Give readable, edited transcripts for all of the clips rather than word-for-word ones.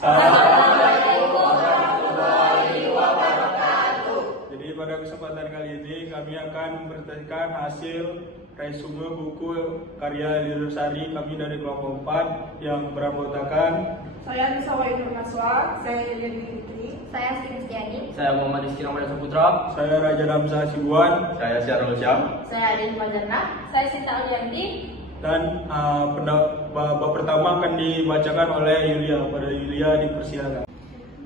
Assalamualaikum warahmatullahi wabarakatuh. Jadi pada kesempatan kali ini kami akan mempresentasikan hasil resume buku karya Lirisari kami dari kelompok 4 yang beranggotakan Saya Nisa Wainur Naswa, saya Lilian Fitri, Saya Siti Kristiani. Saya Muhammad Rizky Ramadan Saputra. saya Raja Damsa Sibuan. Saya Syarul Syam. Saya Adin Fajarna. Saya Sinta Alianti. Dan bab pertama akan dibacakan oleh Yulia. Pada Yulia dipersilakan.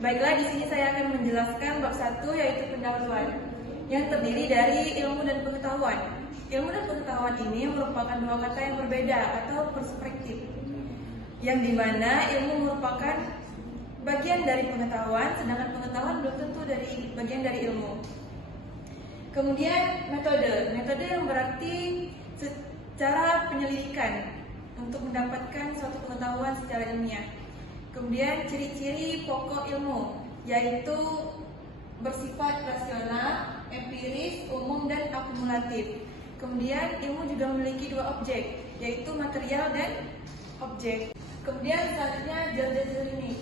Baiklah, di sini saya akan menjelaskan bab 1 yaitu pendahuluan yang terdiri dari ilmu dan pengetahuan. Ilmu dan pengetahuan ini merupakan dua kata yang berbeda atau perspektif, yang dimana ilmu merupakan bagian dari pengetahuan, sedangkan pengetahuan belum tentu bagian dari ilmu. Kemudian metode yang berarti cara penyelidikan untuk mendapatkan suatu pengetahuan secara ilmiah. Kemudian ciri-ciri pokok ilmu yaitu bersifat rasional, empiris, umum, dan akumulatif. Kemudian ilmu juga memiliki dua objek, yaitu material dan objek. Kemudian selanjutnya George Zellini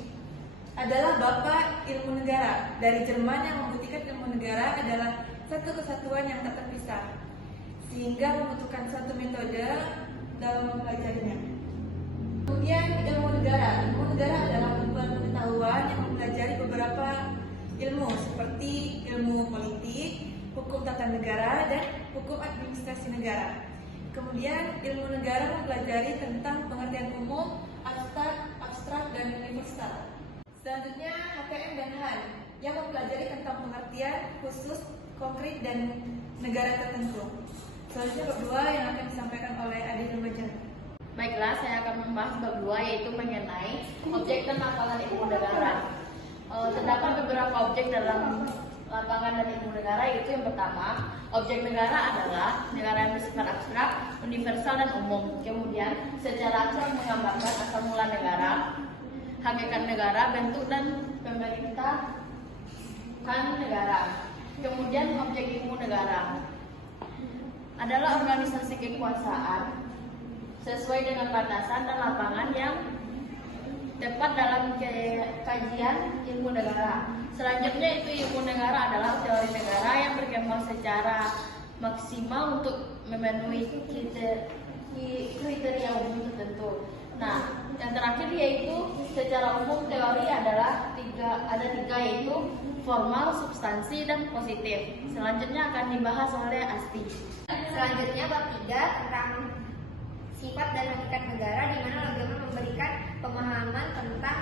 adalah bapak ilmu negara dari Jerman yang membuktikan ilmu negara adalah satu kesatuan yang tak terpisah, sehingga membutuhkan satu metode dalam mempelajarinya. Kemudian ilmu negara adalah kumpulan pengetahuan yang mempelajari beberapa ilmu seperti ilmu politik, hukum tata negara, dan hukum administrasi negara. Kemudian ilmu negara mempelajari tentang pengertian umum, abstrak, dan universal. Selanjutnya HKM dan HAN yang mempelajari tentang pengertian khusus, konkret, dan negara tertentu. Selanjutnya bab 2 yang akan disampaikan oleh Adi Lumajang. Baiklah, saya akan membahas bab 2 yaitu mengenai objek dan lapangan ilmu negara. Terdapat beberapa objek dalam lapangan dan ilmu negara, yaitu yang pertama, objek negara adalah negara yang bersifat abstrak, universal, dan umum. Kemudian, secara abstrak menggambarkan asal mula negara, hakikat negara, bentuk dan pemerintahan negara. Kemudian, objek ilmu negara adalah organisasi kekuasaan sesuai dengan batasan dan lapangan yang tepat dalam kajian ilmu negara. Selanjutnya itu ilmu negara adalah teori negara yang berkembang secara maksimal untuk memenuhi kriteria umum tertentu. Nah, yang terakhir yaitu secara umum teori adalah ada tiga yaitu formal, substansi, dan positif. Selanjutnya akan dibahas oleh Asti. Selanjutnya bab 3 tentang sifat dan hakikat negara, di mana agama memberikan pemahaman tentang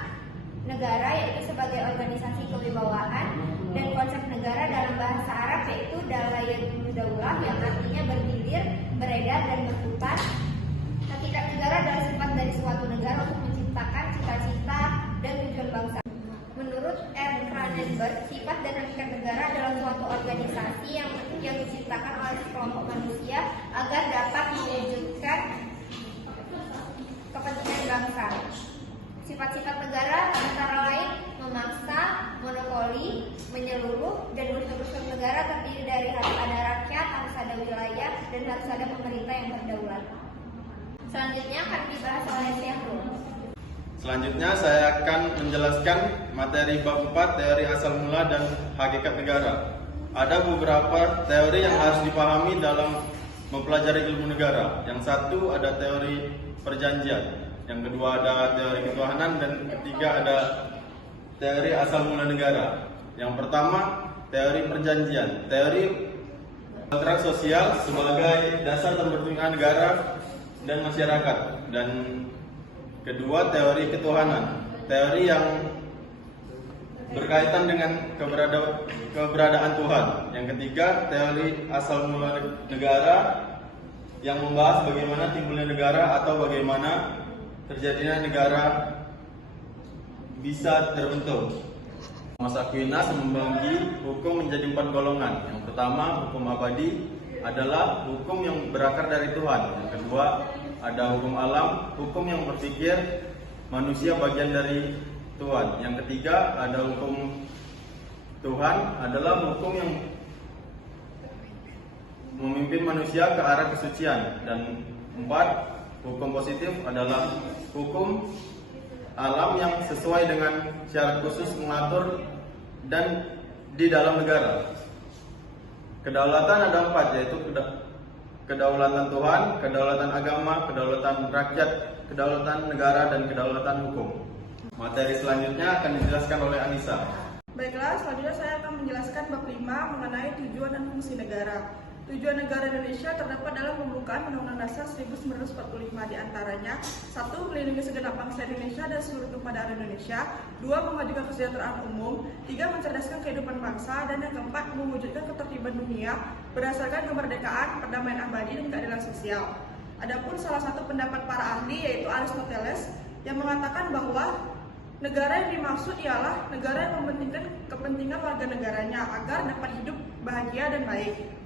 negara yaitu sebagai organisasi kewibawaan, dan konsep negara dalam bahasa Arab yaitu dalayatun daulah yang artinya bergilir, beredar, dan berputar. Hakikat negara adalah sifat dari suatu negara untuk menciptakan cita-cita dan tujuan bangsa. Menurut R. Cronenberg, sifat dan hakikat negara adalah suatu organisasi yang diciptakan oleh sekelompok manusia agar dapat mewujudkan kepentingan bangsa. Sifat-sifat negara antara lain memaksa, monopoli, menyeluruh, dan unsur-unsur negara terdiri dari harus ada rakyat, harus ada wilayah, dan harus ada pemerintah yang berdaulat. Selanjutnya akan dibahas oleh Syahrul. Selanjutnya saya akan menjelaskan materi bab 4 teori asal mula dan hakikat negara. Ada beberapa teori yang harus dipahami dalam mempelajari ilmu negara. Yang satu ada teori perjanjian, yang kedua ada teori ketuhanan, dan ketiga ada teori asal mula negara. Yang pertama teori perjanjian, teori kontrak sosial sebagai dasar pembentukan negara dan masyarakat. Dan kedua teori ketuhanan, teori yang berkaitan dengan keberadaan Tuhan. Yang ketiga teori asal mula negara yang membahas bagaimana timbulnya negara atau bagaimana terjadinya negara bisa terbentuk. Thomas Aquinas membagi hukum menjadi 4 golongan. Yang pertama, hukum abadi adalah hukum yang berakar dari Tuhan. Yang kedua, ada hukum alam, hukum yang berpikir manusia bagian dari Tuhan. Yang ketiga, ada hukum Tuhan adalah hukum yang memimpin manusia ke arah kesucian. Dan 4, hukum positif adalah hukum alam yang sesuai dengan syarat khusus mengatur dan di dalam negara. Kedaulatan ada 4, yaitu kedaulatan Tuhan, kedaulatan agama, kedaulatan rakyat, kedaulatan negara, dan kedaulatan hukum. Materi selanjutnya akan dijelaskan oleh Anissa. Baiklah, selanjutnya saya akan menjelaskan bab 5 mengenai tujuan dan fungsi negara. Tujuan negara Indonesia terdapat dalam pembukaan Undang-Undang Dasar 1945, diantaranya 1. Melindungi segenap bangsa Indonesia dan seluruh tumpah darah Indonesia. 2. Memajukan kesejahteraan umum. 3. Mencerdaskan kehidupan bangsa. Dan yang keempat, mewujudkan ketertiban dunia berdasarkan kemerdekaan, perdamaian abadi, dan keadilan sosial. Adapun salah satu pendapat para ahli, yaitu Aristoteles, yang mengatakan bahwa negara yang dimaksud ialah negara yang mementingkan kepentingan warga negaranya agar dapat hidup bahagia dan baik.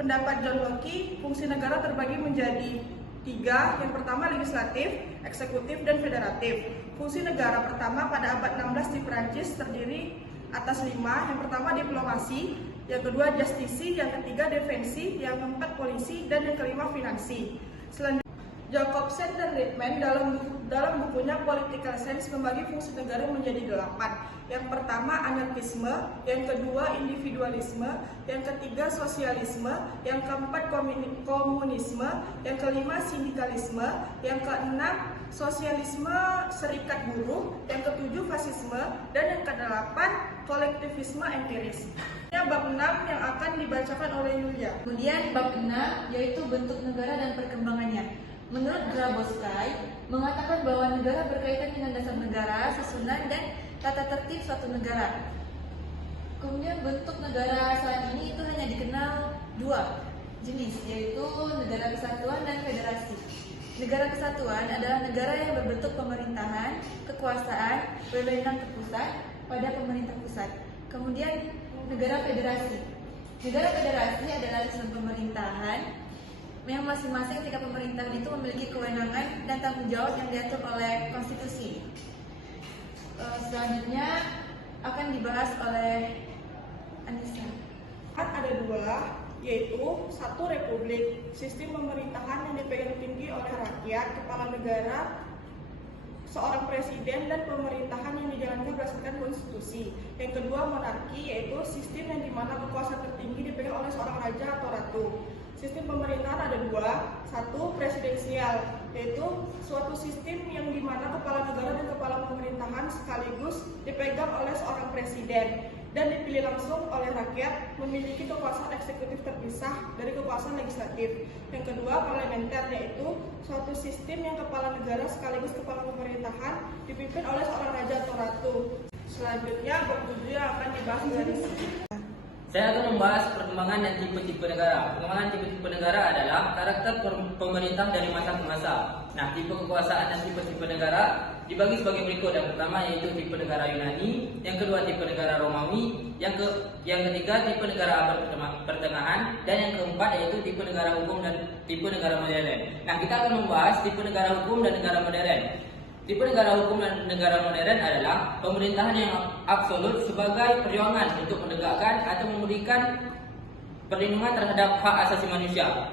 Pendapat John Locke, fungsi negara terbagi menjadi 3. Yang pertama legislatif, eksekutif, dan federatif. Fungsi negara pertama pada abad 16 di Perancis terdiri atas 5. Yang pertama diplomasi, yang kedua justisi, yang ketiga defensi, yang keempat polisi, dan yang kelima finansi. Selanjutnya, Jacobsen dan Lippmann dalam bukunya Political Science membagi fungsi negara menjadi 8. Yang pertama anarkisme, yang kedua individualisme, yang ketiga sosialisme, yang keempat komunisme, yang kelima sindikalisme, yang keenam sosialisme serikat buruh, yang ketujuh fasisme, dan yang kedelapan kolektivisme empiris. Bab 6 yang akan dibacakan oleh Yulia. Kemudian bab 6 yaitu bentuk negara dan perkembangannya. Menurut Grabowski, mengatakan bahwa negara berkaitan dengan dasar negara, susunan, dan tata tertib suatu negara. Kemudian bentuk negara saat ini itu hanya dikenal 2 jenis, yaitu negara kesatuan dan federasi. Negara kesatuan adalah negara yang berbentuk pemerintahan, kekuasaan, wewenang terpusat pada pemerintah pusat. Kemudian negara federasi. Negara federasi adalah sistem pemerintahan yang masing-masing tingkat pemerintahan itu memiliki kewenangan dan tanggung jawab yang diatur oleh konstitusi. Selanjutnya akan dibahas oleh Anissa. Ada 2, yaitu 1. Republik, sistem pemerintahan yang dipegang tinggi oleh rakyat, kepala negara, seorang presiden, dan pemerintahan yang dijalankan berdasarkan konstitusi. Yang kedua monarki, yaitu sistem yang dimana kekuasaan tertinggi dipegang oleh seorang raja atau ratu. Sistem pemerintahan ada 2, 1. Presidensial, yaitu suatu sistem yang dimana kepala negara dan kepala pemerintahan sekaligus dipegang oleh seorang presiden dan dipilih langsung oleh rakyat, memiliki kekuasaan eksekutif terpisah dari kekuasaan legislatif. Yang kedua parlementer, yaitu suatu sistem yang kepala negara sekaligus kepala pemerintahan dipimpin oleh seorang raja atau ratu. Selanjutnya bab 7 yang akan dibahas dari sini. Saya akan membahas perkembangan dan tipe-tipe negara. Perkembangan tipe-tipe negara adalah karakter pemerintah dari masa ke masa. Nah, tipe kekuasaan dan tipe-tipe negara dibagi sebagai berikut. Yang pertama yaitu tipe negara Yunani, yang kedua tipe negara Romawi, yang ketiga tipe negara abad pertengahan, dan yang keempat yaitu tipe negara hukum dan tipe negara modern. Nah, kita akan membahas tipe negara hukum dan negara modern. Tipe negara hukum dan negara modern adalah pemerintahan yang absolut sebagai perjuangan untuk menegakkan atau memberikan perlindungan terhadap hak asasi manusia.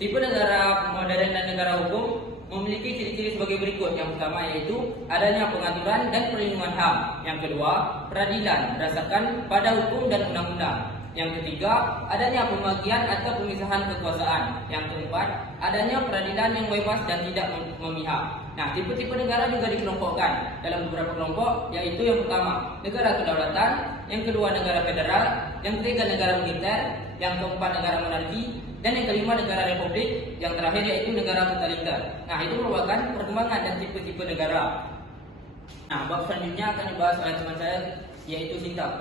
Tipe negara modern dan negara hukum memiliki ciri-ciri sebagai berikut. Yang pertama yaitu adanya pengaturan dan perlindungan HAM. Yang kedua, peradilan berdasarkan pada hukum dan undang-undang. Yang ketiga, adanya pembagian atau pemisahan kekuasaan. Yang keempat, adanya peradilan yang bebas dan tidak memihak. Nah, tipe-tipe negara juga dikelompokkan dalam beberapa kelompok, yaitu yang pertama, negara kedaulatan, yang kedua negara federal, yang ketiga negara militer, yang keempat negara monarki, dan yang kelima negara republik, yang terakhir yaitu negara totaliter. Nah, itu merupakan perkembangan dan tipe-tipe negara. Nah, bab selanjutnya akan dibahas oleh teman saya, yaitu Sinta.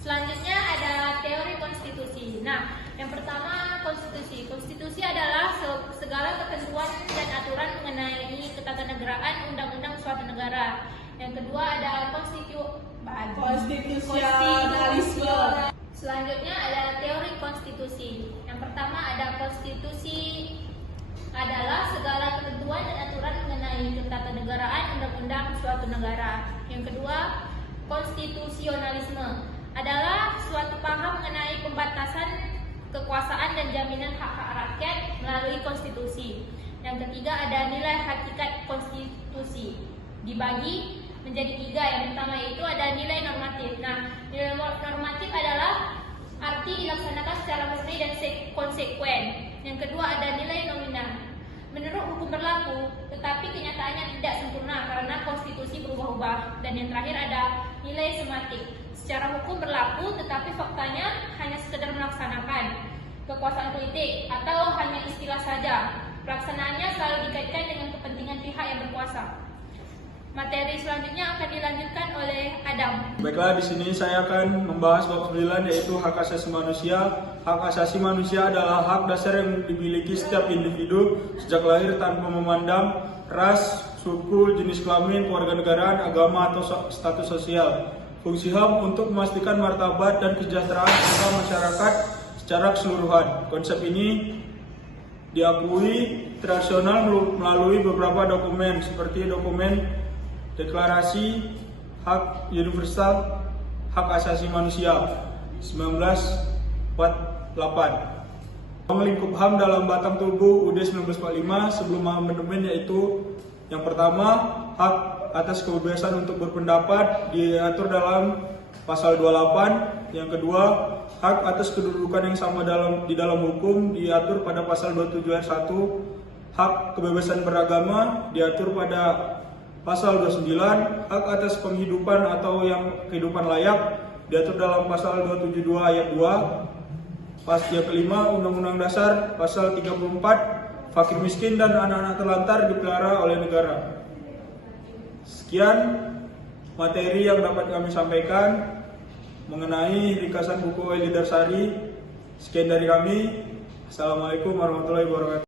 Selanjutnya ada teori konstitusi. Nah, yang pertama konstitusi. Konstitusi adalah segala ketentuan dan aturan mengenai ketatanegaraan undang-undang suatu negara. Yang kedua ada konstitusionalisme. Selanjutnya ada teori konstitusi. Yang pertama ada konstitusi adalah segala ketentuan dan aturan mengenai ketatanegaraan undang-undang suatu negara. Yang kedua konstitusionalisme adalah suatu paham mengenai pembatasan kekuasaan dan jaminan hak-hak rakyat melalui konstitusi. Yang ketiga ada nilai hakikat konstitusi. dibagi menjadi 3. Yang pertama yaitu ada nilai normatif. Nah, nilai normatif adalah arti dilaksanakan secara mesti dan konsekuen. Yang kedua ada nilai nominal. Menurut hukum berlaku, tetapi kenyataannya tidak sempurna karena konstitusi berubah-ubah. Dan yang terakhir ada nilai sematik. Secara hukum berlaku, tetapi faktanya hanya sekedar melaksanakan kekuasaan politik atau hanya istilah saja. Pelaksanaannya selalu dikaitkan dengan kepentingan pihak yang berkuasa. Materi selanjutnya akan dilanjutkan oleh Adam. Baiklah, di sini saya akan membahas bab 9 yaitu hak asasi manusia. Hak asasi manusia adalah hak dasar yang dimiliki setiap individu sejak lahir tanpa memandang ras, suku, jenis kelamin, kewarganegaraan, agama atau status sosial. Fungsi HAM untuk memastikan martabat dan kesejahteraan serta masyarakat secara keseluruhan. Konsep ini diakui internasional melalui beberapa dokumen seperti dokumen Deklarasi Hak Universal Hak Asasi Manusia 1948. Lingkup HAM dalam batang tubuh UUD 1945 sebelum amandemen yaitu yang pertama, hak atas kebebasan untuk berpendapat diatur dalam pasal 28. Yang kedua, hak atas kedudukan yang sama di dalam hukum diatur pada pasal 27 ayat 1. Hak kebebasan beragama diatur pada pasal 29, hak atas penghidupan atau yang kehidupan layak diatur dalam pasal 272 ayat 2. Yang kelima, Undang-Undang Dasar pasal 34, fakir miskin dan anak-anak terlantar dipelihara oleh negara. Sekian materi yang dapat kami sampaikan mengenai ringkasan buku Eli Darsari. Sekian dari kami. Assalamualaikum warahmatullahi wabarakatuh.